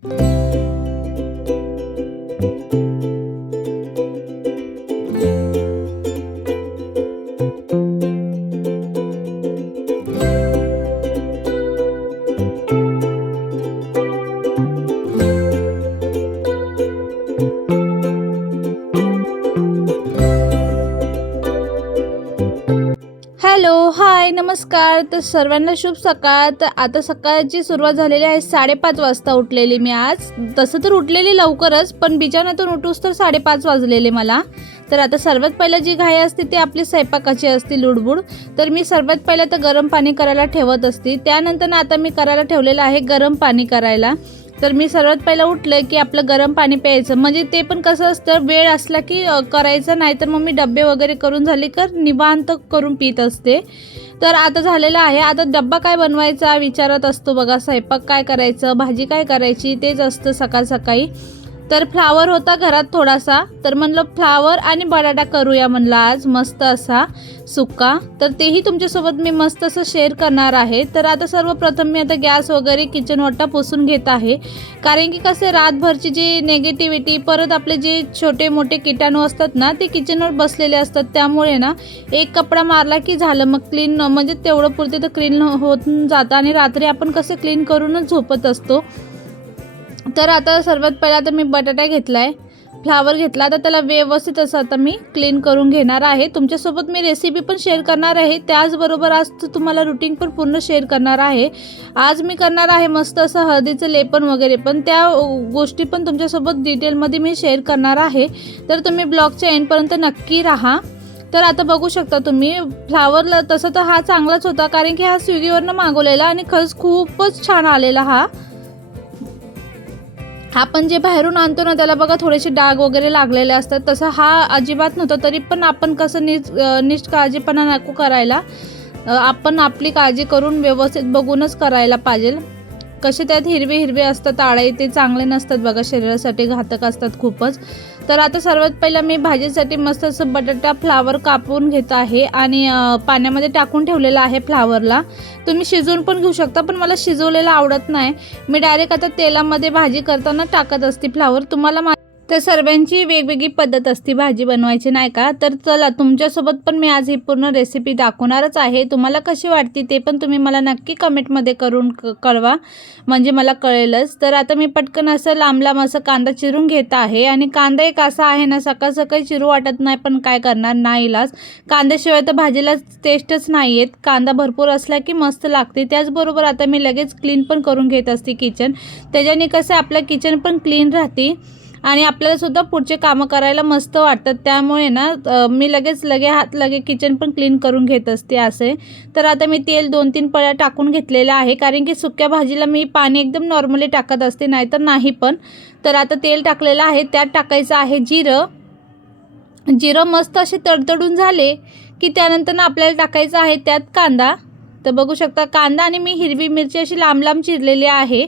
Thank you. नमस्कार तर सर्वांना शुभ सकाळ. तर आता सकाळची सुरुवात झालेली आहे साडेपाच वाजता उठलेली मी आज. तसं तर उठलेली लवकरच पण बिजानातून उठूस तर साडेपाच वाजलेले मला. तर आता सर्वात पहिलं जी घाई असते ती आपली स्वयंपाकाची असते लुडबुड. तर मी सर्वात पहिलं तर गरम पाणी करायला ठेवत असते. त्यानंतर आता मी करायला ठेवलेलं आहे गरम पाणी करायला. तर मी सर्वात पहिलं उठलं की आपलं गरम पाणी प्यायचं. म्हणजे ते पण कसं असतं वेळ असला की करायचं नाही तर मग मी डबे वगैरे करून झाले तर निवांत करून पित असते. तर आता झालेलं आहे. आता डब्बा काय बनवायचा विचारत असतो बघा. स्वयंपाक काय करायचं भाजी काय करायची तेच असतं सकाळ सकाळी. तर फ्लावर होता घरात थोडासा. तर म्हणलं फ्लावर आणि बटाटा करूया म्हणलं आज. मस्त असा सुक्का तर तेही तुमच्यासोबत मी मस्त असं शेअर करणार आहे. तर आता सर्वप्रथम मी आता गॅस वगैरे किचन वट्टा पुसून घेत आहे. कारण की कसे रातभरची जी नेगेटिव्हिटी परत आपले जे छोटे मोठे किटाणू असतात ना ते किचनवर बसलेले असतात. त्यामुळे ना एक कपडा मारला की झालं. मग क्लीन म्हणजे तेवढं पुरते तर क्लीन होत जातं. आणि रात्री आपण कसे क्लीन करूनच झोपत असतो. तर आता सर्वात पहिला तर मी बटाटा घेतला आहे फ्लावर घेतला तर त्याला व्यवस्थित असं आता मी क्लीन करून घेणार आहे. तुमच्यासोबत मी रेसिपी पण शेअर करणार आहे. त्याचबरोबर आज तर तुम्हाला रुटीन पण पूर्ण शेअर करणार आहे. आज मी करणार आहे मस्त असं हळदीचं लेपन वगैरे पण. त्या गोष्टी पण तुमच्यासोबत डिटेलमध्ये मी शेअर करणार आहे. तर तुम्ही ब्लॉगच्या एंडपर्यंत नक्की राहा. तर आता बघू शकता तुम्ही फ्लावरला तसं तर हा चांगलाच होता कारण की हा स्विगीवरनं मागवलेला आणि खरंच खूपच छान आलेला हा. आपण जे बाहेरून आणतो ना त्याला बघा थोडेसे डाग वगैरे लागलेले असतात. तसं हा अजिबात नव्हतं तरी पण आपण कसं निज निष्काळजीपणा नको करायला. आपण आपली काळजी करून व्यवस्थित बघूनच करायला पाहिजे. कसे त्यात हिरवे हिरवे असतात आळे ते चांगले नसतात बघा शरीरासाठी घातक असतात खूपच. तर आता सर्वात पहिलं मी भाजीसाठी मस्त असं बटाटा फ्लावर कापून घेत आहे आणि पाण्यामध्ये टाकून ठेवलेलं आहे फ्लावरला. तुम्ही शिजवून पण घेऊ शकता पण मला शिजवलेलं आवडत नाही. मी डायरेक्ट आता तेलामध्ये भाजी करताना टाकत असते फ्लावर. तुम्हाला मा तर सर्वांची वेगवेगळी पद्धत असते. भाजी बनवायची नाही का? तर चला तुमच्यासोबत पण मी आज ही पूर्ण रेसिपी दाखवणारच आहे. तुम्हाला कशी वाटते ते पण तुम्ही मला नक्की कमेंटमध्ये करून क- कळवा. म्हणजे मला कळेलच. तर आता मी पटकन असं लांब लांब असं कांदा चिरून घेत आहे. आणि कांदा एक असा आहे ना सकाळ सकाळी चिरू वाटत नाही पण काय करणार? नाही इलाज. कांद्याशिवाय तर भाजीला टेस्टच नाही आहेत कांदा भरपूर असला की मस्त लागते. त्याचबरोबर आता मी लगेच क्लीन पण करून घेत असते किचन त्याच्याने कसं आपलं किचन पण क्लीन राहते. आणि आपल्यालासुद्धा पुढचे कामं करायला मस्त वाटतात. त्यामुळे ना मी लगेच लगे हात लगे किचन पण क्लीन करून घेत असते असे. तर आता मी तेल दोन तीन पळ्या टाकून घेतलेलं आहे. कारण की सुक्या भाजीला मी पाणी एकदम नॉर्मली टाकत असते नाहीतर नाही पण. तर आता तेल टाकलेलं आहे. त्यात टाकायचं आहे जिरं. जिरं मस्त असे तडतडून झाले की त्यानंतर ना आपल्याला टाकायचं आहे त्यात कांदा. तर बघू शकता कांदा आणि मी हिरवी मिरची अशी लांब लांब चिरलेली आहे.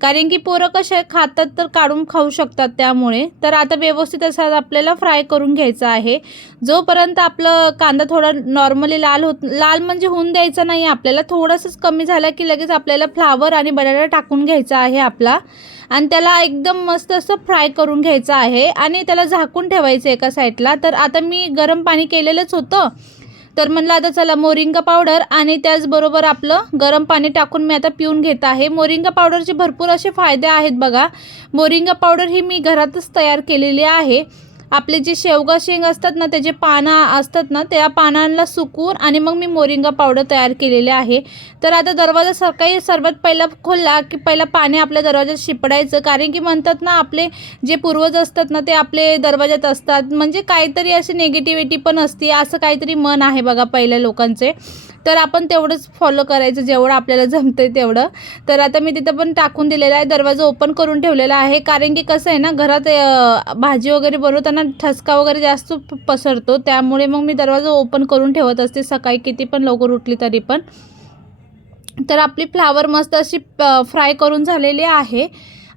कारण की पोरं कसे खातात तर काढून खाऊ शकतात त्यामुळे. तर आता व्यवस्थित असं आपल्याला फ्राय करून घ्यायचं आहे. जोपर्यंत आपलं कांदा थोडा नॉर्मली लाल होत लाल म्हणजे होऊन द्यायचा नाही आपल्याला. थोडंसंच कमी झालं की लगेच आपल्याला फ्लावर आणि बटाटा टाकून घ्यायचा आहे आपला. आणि त्याला एकदम मस्त असं फ्राय करून घ्यायचं आहे. आणि त्याला झाकून ठेवायचं एका साईडला. तर आता मी गरम पाणी केलेलंच होतं. तर म्हणलं आता चला मोरिंगा पावडर आणि त्याचबरोबर आपलं गरम पाणी टाकून मी आता पिऊन घेत आहे. मोरिंगा पावडरचे भरपूर असे फायदे आहेत बघा. मोरिंगा पावडर ही मी घरातच तयार केलेली आहे. आपले जे शेवगा शेंग असतात ना त्याचे पानं असतात ना त्या पानांना सुकून आणि मग मी मोरिंगा पावडर तयार केलेले आहे. तर आता दरवाजा सकाळी सर्वात पहिला खोलला की पहिला पाणी आपल्या दरवाजात शिपडायचं. कारण की म्हणतात ना आपले जे पूर्वज असतात ना ते आपले दरवाजात असतात. म्हणजे काहीतरी अशी निगेटिव्हिटी पण असते. असं काहीतरी मन आहे बघा पहिल्या लोकांचे. तर आपण तेवढंच फॉलो करायचं जेवढं आपल्याला जमतं आहे तेवढं. तर आता मी तिथं पण टाकून दिलेलं आहे दरवाजा ओपन करून ठेवलेला आहे. कारण की कसं आहे ना घरात भाजी वगैरे बनवताना ठसका वगैरे जास्त पसरतो. त्यामुळे मग मी दरवाजा ओपन करून ठेवत असते. सकाळी किती पण लवकर उठली तरी पण. तर आपली फ्लावर मस्त अशी फ्राय करून झालेली आहे.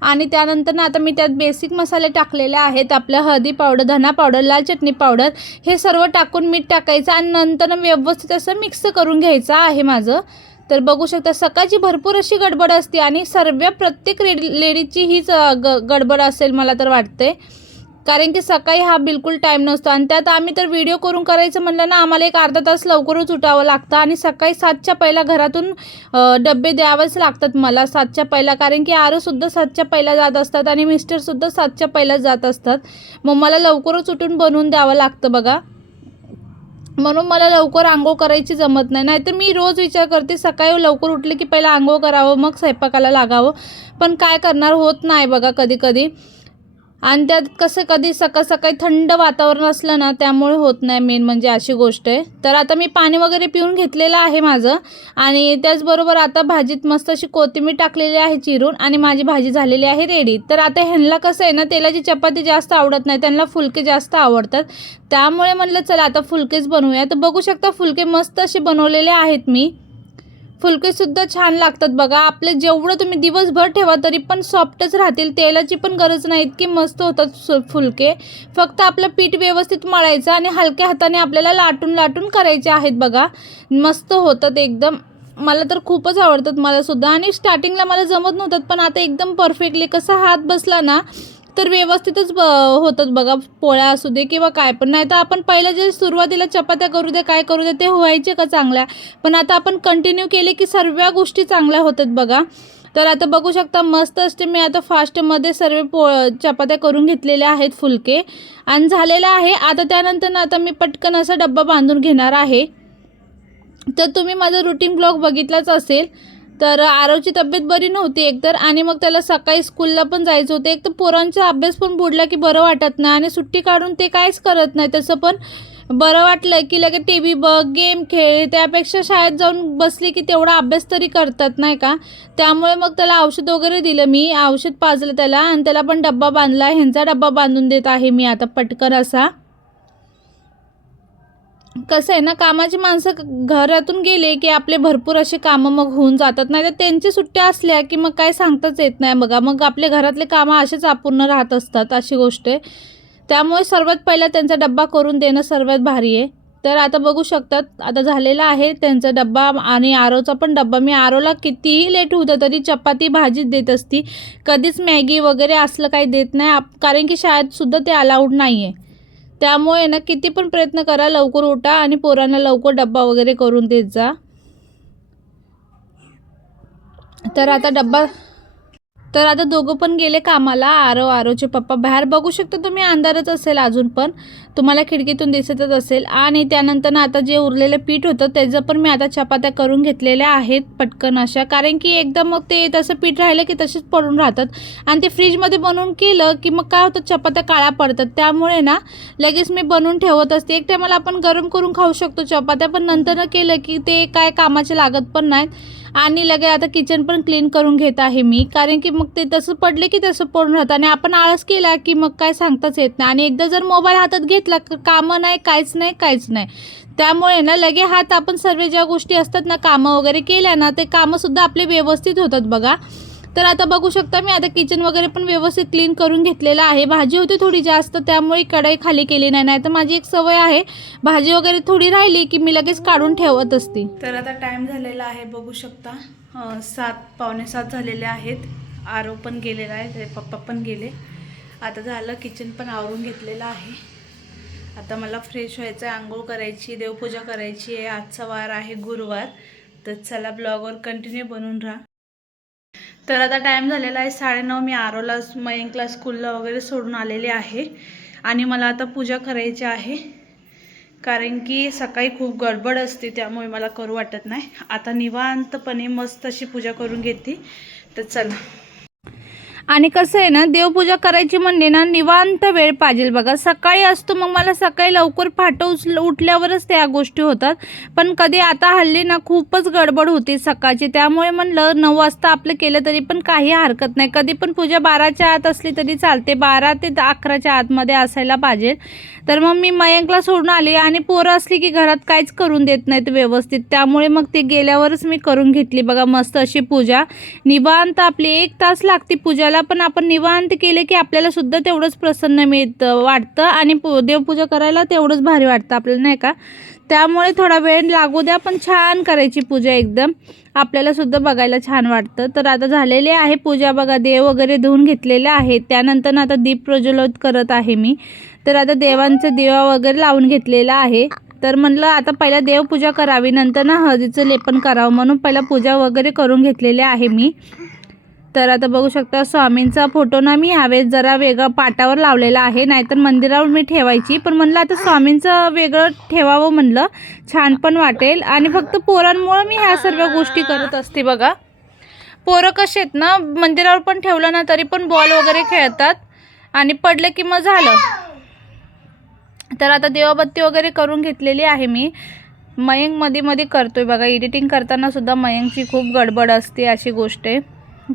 आणि त्यानंतर ना आता मी त्यात बेसिक मसाले टाकलेले आहेत. आपल्या हळदी पावडर धना पावडर लाल चटणी पावडर हे सर्व टाकून मीठ टाकायचं आणि नंतर व्यवस्थित असं मिक्स करून घ्यायचं आहे माझं. तर बघू शकता सकाळची भरपूर अशी गडबड असते आणि सर्व प्रत्येक रेडी लेडीजची हीच ग गडबड असेल मला तर वाटते कारण की सकाळी हा बिलकुल टाईम नसतो. आणि त्यात आम्ही तर व्हिडिओ करून करायचं म्हणलं ना आम्हाला एक अर्धा तास लवकरच उठावं लागतं. आणि सकाळी सातच्या पहिला घरातून डबे द्यावेच लागतात मला सातच्या पहिला. कारण की आरोसुद्धा सातच्या पहिला जात असतात आणि मिस्टरसुद्धा सातच्या पहिला जात असतात. मग मला लवकरच उठून बनवून द्यावं लागतं बघा. म्हणून मला लवकर आंघोळ करायची जमत नाही. नाहीतर मी रोज विचार करते सकाळी लवकर उठले की पहिला आंघोळ करावं मग स्वयंपाकाला लागावं. पण काय करणार? होत नाही बघा कधी कधी आणि त्यात कसं कधी सकाळ सकाळी थंड वातावरण असलं ना त्यामुळे होत नाही मेन म्हणजे अशी गोष्ट आहे. तर आता मी पाणी वगैरे पिऊन घेतलेलं आहे माझं. आणि त्याचबरोबर आता भाजीत मस्त अशी कोथिंबीर टाकलेली आहे चिरून आणि माझी भाजी झालेली आहे रेडी तर आता ह्यांना कसं आहे ना तेलाची चपाती जास्त आवडत नाही त्यांना फुलके जास्त आवडतात. त्यामुळे म्हणलं चला आता फुलकेच बनवूया. तर बघू शकता फुलके मस्त असे बनवलेले आहेत मी. फुलकेसुद्धा छान लागतात बघा. आपले जेवढं तुम्ही दिवसभर ठेवा तरी पण सॉफ्टच राहतील. तेलाची पण गरज नाही इतकी मस्त होतात सु- फुलके. फक्त आपलं पीठ व्यवस्थित मळायचं आणि हलक्या हाताने आपल्याला लाटून लाटून करायचे आहेत बघा. मस्त होतात एकदम. मला तर खूपच आवडतात मला सुद्धा आणि स्टार्टिंगला मला जमत नव्हतं पण आता एकदम परफेक्टली कसा हात बसला ना तर व्यवस्थितच ब होतात बघा पोळ्या असू दे किंवा काय पण. नाही तर आपण पहिलं जे सुरुवातीला चपात्या करू दे काय करू दे ते व्हायचे का चांगल्या? पण आता आपण कंटिन्यू केले की सर्व गोष्टी चांगल्या होतात बघा. तर आता बघू शकता मस्त असते. मी आता फास्टमध्ये सर्व पो चपात्या करून घेतलेल्या आहेत फुलके. आणि झालेलं आहे आता त्यानंतर ना आता मी पटकन असा डब्बा बांधून घेणार आहे. तर तुम्ही माझा रुटीन ब्लॉग बघितलाच असेल. तर आरवची तब्येत बरी नव्हती एकतर आणि मग त्याला सकाळी स्कूलला पण जायचं होतं. एक तर पोरांचा अभ्यास पण बुडला की बरं वाटत नाही आणि सुट्टी काढून ते काहीच करत नाही. तसं पण बरं वाटलं की लगेच टी व्ही बघ गेम खेळ त्यापेक्षा शाळेत जाऊन बसली की तेवढा अभ्यास तरी करतात नाही का? त्यामुळे मग त्याला औषध वगैरे दिलं मी. औषध पाजलं त्याला आणि त्याला पण डब्बा बांधला. ह्यांचा डब्बा बांधून देत आहे मी आता पटकन असा. कसं आहे ना कामाची माणसं घरातून गेले की आपले भरपूर असे कामं मग होऊन जातात. नाही तर त्यांची सुट्ट्या असल्या की मग काय सांगताच येत नाही बघा. मग आपले घरातले कामं असेच अपूर्ण राहत असतात अशी गोष्ट आहे. त्यामुळे सर्वात पहिला त्यांचा डब्बा करून देणं सर्वात भारी आहे. तर आता बघू शकतात आता झालेला आहे त्यांचा डब्बा आणि आरोचा पण डब्बा. मी आरोला कितीही लेट होतं तरी चपाती भाजीच देत असती. कधीच मॅगी वगैरे असलं काही देत नाही. आप कारण की शाळेतसुद्धा ते अलाउड नाही आहे त्यामुळे ना किती पण प्रयत्न करा लवकर उठा आणि पोरांना लवकर डब्बा वगैरे करून देत जा. तर आता डब्बा तर आता दोघं पण गेले कामाला आरो आरोचे पप्पा. बाहेर बघू शकता तुम्ही अंधारच असेल अजून पण. तुम्हाला खिडकीतून दिसतच असेल. आणि त्यानंतर ना आता जे उरलेलं पीठ होतं त्याचं पण मी आता चपात्या करून घेतलेल्या आहेत पटकन अशा. कारण की एकदम मग ते तसं पीठ राहिलं की तसेच पडून राहतात. आणि ते फ्रीजमध्ये बनवून केलं की मग काय होतं चपात्या काळ्या पडतात. त्यामुळे ना लगेच मी बनवून ठेवत असते. एक टायमाला आपण गरम करून खाऊ शकतो चपात्या पण नंतर केलं की ते काय कामाचे लागत पण नाहीत. आणि लगे आता किचन पण क्लीन करून घेत आहे मी. कारण की मग ते तसं पडले की तसं पडून राहतं आणि आपण आळस केला की मग काय सांगताच येत नाही. आणि एकदा जर मोबाईल हातात घेतला कामं नाही काहीच नाही काहीच नाही. त्यामुळे ना लगे हात आपण सर्व ज्या गोष्टी असतात ना कामं वगैरे केल्या ना ते कामंसुद्धा आपले व्यवस्थित होतात बघा. तर आता बघू शकता मी आता किचन वगैरे पण व्यवस्थित क्लीन करून घेतलेलं आहे. भाजी होती थोडी जास्त त्यामुळे कढाई खाली केली नाही. नाही तर माझी एक सवय आहे भाजी वगैरे थोडी राहिली की मी लगेच काढून ठेवत असते. तर आता टाइम झालेला आहे बघू शकता. सात पावणे सात झालेले आहेत. आरो पण गेलेला आहे ते पप्पा पण गेले. आता झालं किचन पण आवरून घेतलेलं आहे. आता मला फ्रेश व्हायचं आहे आंघोळ करायची देवपूजा करायची आहे. आजचा वार आहे गुरुवार. तर चला ब्लॉगवर कंटिन्यू बनून राहा. तर आता टाईम झालेला आहे साडेनऊ. मी आरोला मयंकला स्कूलला वगैरे सोडून आलेले आहे. आणि मला आता पूजा करायची आहे. कारण की सकाळी खूप गडबड असते त्यामुळे मला करू वाटत नाही. आता निवांतपणे मस्त अशी पूजा करून घेते. तर चला. आणि कसं आहे ना देवपूजा करायची म्हणले ना निवांत वेळ पाहिजे बघा. सकाळी असतो मग मला सकाळी लवकर फाटो उचल उठल्यावरच त्या गोष्टी होतात. पण कधी आता हल्ली ना खूपच गडबड होती सकाळची. त्यामुळे म्हणलं नऊ वाजता आपलं केलं तरी पण काही हरकत नाही. कधी पण पूजा बाराच्या आत असली तरी चालते. बारा ते अकराच्या आतमध्ये असायला पाहिजे. तर मग मी मयंकला सोडून आली आणि पोरं असली की घरात काहीच करून देत नाहीत व्यवस्थित. त्यामुळे मग ते गेल्यावरच मी करून घेतली बघा मस्त अशी पूजा. निवांत आपली एक तास लागते पूजाला. पण आपण निवांत केले की आपल्याला सुद्धा तेवढंच प्रसन्न मिळतं वाटतं आणि पू देवपूजा करायला तेवढंच भारी वाटतं आपल्याला नाही का? त्यामुळे थोडा वेळ लागू द्या पण छान करायची पूजा एकदम. आपल्याला सुद्धा बघायला छान वाटतं. तर आता झालेली आहे पूजा बघा देव वगैरे धुवून घेतलेले आहे त्यानंतर आता दीप प्रज्वलित करत आहे मी. तर आता देवांचं दिवा वगैरे लावून घेतलेला आहे. तर म्हणलं आता पहिला देवपूजा करावी नंतर ना हळदीचं लेपन करावं म्हणून पहिला पूजा वगैरे करून घेतलेली आहे मी. तर आता बघू शकता स्वामींचा फोटो ना मी ह्यावेळेस जरा वेगळा पाटावर लावलेला आहे. नाहीतर मंदिरावर मी ठेवायची. पण म्हणलं आता स्वामींचं वेगळं ठेवावं म्हणलं. छान पण वाटेल. आणि फक्त पोरांमुळं मी ह्या सर्व गोष्टी करत असते बघा. पोरं कसे आहेत ना मंदिरावर पण ठेवलं ना तरी पण बॉल वगैरे खेळतात. आणि पडलं की मग झालं. तर आता देवाबत्ती वगैरे करून घेतलेली आहे मी. मयंकमध्ये मध्ये करतोय बघा. एडिटिंग करताना सुद्धा मयंकची खूप गडबड असते अशी गोष्ट आहे.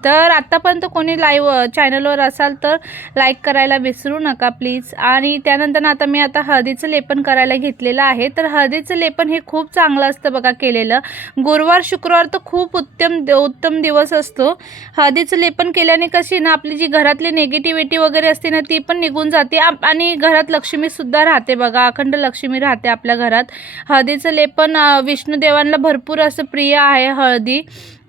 तर आत्तापर्यंत कोणी लाईव्ह चॅनलवर असाल तर लाईक करायला विसरू नका प्लीज आणि त्यानंतर आता मी आता हळदीचं लेपन करायला घेतलेलं आहे. तर हळदीचं लेपन हे खूप चांगलं असतं बघा केलेलं. गुरुवार शुक्रवार तर खूप उत्तम उत्तम दिवस असतो. हळदीचं लेपन केल्याने कशी ना आपली जी घरातली निगेटिव्हिटी वगैरे असते ना ती पण निघून जाते. आणि घरात लक्ष्मीसुद्धा राहते बघा. अखंड लक्ष्मी राहते आपल्या घरात. हळदीचं लेपन विष्णुदेवांना भरपूर असं प्रिय आहे हळदी.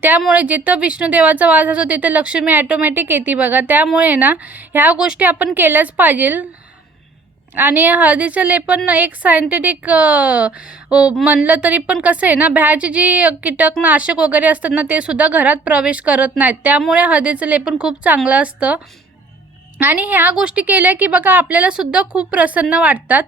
त्यामुळे जिथं विष्णुदेवाचा वास असतो तिथं लक्ष्मी ॲटोमॅटिक येते बघा. त्यामुळे ना ह्या गोष्टी आपण केल्याच पाहिजे. आणि हळदीचं लेपन एक सायंटिफिक म्हणलं तरी पण कसं आहे ना बाहेरची जी कीटकनाशक वगैरे असतात ना ते सुद्धा घरात प्रवेश करत नाहीत. त्यामुळे हळदीचं लेपन खूप चांगलं असतं. आणि ह्या गोष्टी केल्या की बघा आपल्याला सुद्धा खूप प्रसन्न वाटतात.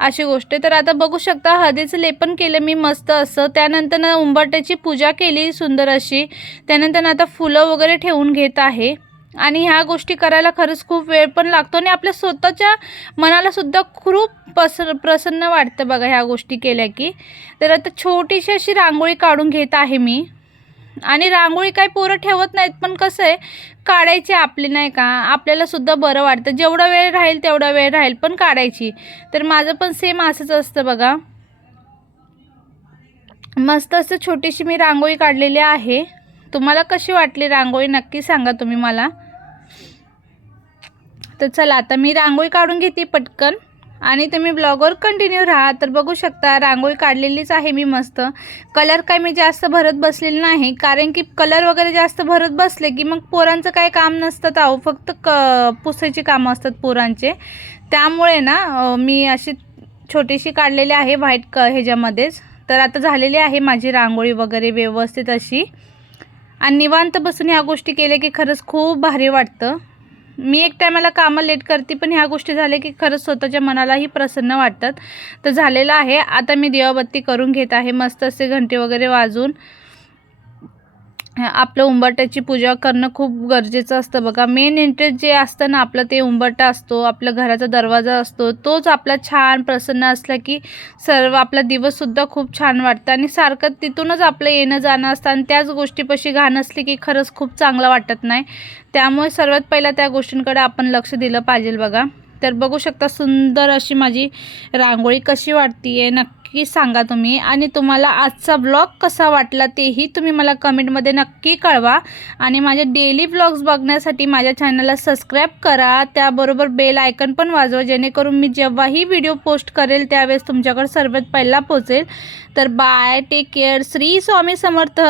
अशी गोष्ट आहे. तर आता बघू शकता हळदीचं लेपन केलं मी मस्त असं. त्यानंतर ना उंबरट्याची पूजा केली सुंदर अशी. त्यानंतर आता फुलं वगैरे ठेवून घेत आहे. आणि ह्या गोष्टी करायला खरंच खूप वेळ पण लागतो आणि आपल्या स्वतःच्या मनालासुद्धा खूप पस प्रसन्न वाटतं बघा ह्या गोष्टी केल्या की. तर आता छोटीशी अशी रांगोळी काढून घेत आहे मी. आणि रांगोळी काही पोरं ठेवत नाहीत पण कसं आहे काढायची आपली नाही का? आपल्यालासुद्धा बरं वाटतं. जेवढा वेळ राहील तेवढा वेळ राहील पण काढायची. तर माझं पण सेम असंच असतं बघा. मस्त असं छोटीशी मी रांगोळी काढलेली आहे. तुम्हाला कशी वाटली रांगोळी? नक्की सांगा तुम्ही मला. तर चला आता मी रांगोळी काढून घेते पटकन. आणि तुम्ही ब्लॉगवर कंटिन्यू राहा. तर बघू शकता रांगोळी काढलेलीच आहे मी मस्त. कलर काय मी जास्त भरत बसलेली नाही. कारण की कलर वगैरे जास्त भरत बसले की मग पोरांचं काय काम नसतं अहो. फक्त क पुसायची कामं असतात पोरांचे. त्यामुळे ना मी अशी छोटीशी काढलेली आहे व्हाईट क ह्याच्यामध्येच. तर आता झालेली आहे माझी रांगोळी वगैरे व्यवस्थित अशी. आणि निवांत बसून ह्या गोष्टी केल्या की खरंच खूप भारी वाटतं. मी एक टायमाला कामं लेट करते पण ह्या गोष्टी झाल्या की खरंच स्वतःच्या मनालाही प्रसन्न वाटतात. तर झालेलं आहे. आता मी दिवाबत्ती करून घेत आहे. मस्त असे घंटे वगैरे वाजून आपलं उंबरट्याची पूजा करणं खूप गरजेचं असतं बघा. मेन इंटरेस्ट जे असतं ना आपलं ते उंबरटा असतो आपल्या घराचा दरवाजा असतो तोच आपला छान प्रसन्न असला की सर्व आपला दिवससुद्धा खूप छान वाटतं. आणि सारखं तिथूनच आपलं येणं जाणं असतं आणि त्याच गोष्टीपाशी घाण असली की खरंच खूप चांगलं वाटत नाही. त्यामुळे सर्वात पहिला त्या गोष्टींकडे आपण लक्ष दिलं पाहिजे बघा. तर बघू शकता सुंदर अशी माझी रांगोळी कशी वाटते आहे नक्की सांगा तुम्ही. आणि तुम्हाला आजचा ब्लॉग कसा वाटला तेही तुम्ही मला कमेंटमध्ये नक्की कळवा. आणि माझे डेली ब्लॉग्स बघण्यासाठी माझ्या चॅनलला सबस्क्राईब करा. त्याबरोबर बेल आयकन पण वाजवा जेणेकरून मी जेव्हाही व्हिडिओ पोस्ट करेल त्यावेळेस तुमच्याकडे सर्वात पहिला पोचेल तर bye take care Shri Swami Samarth.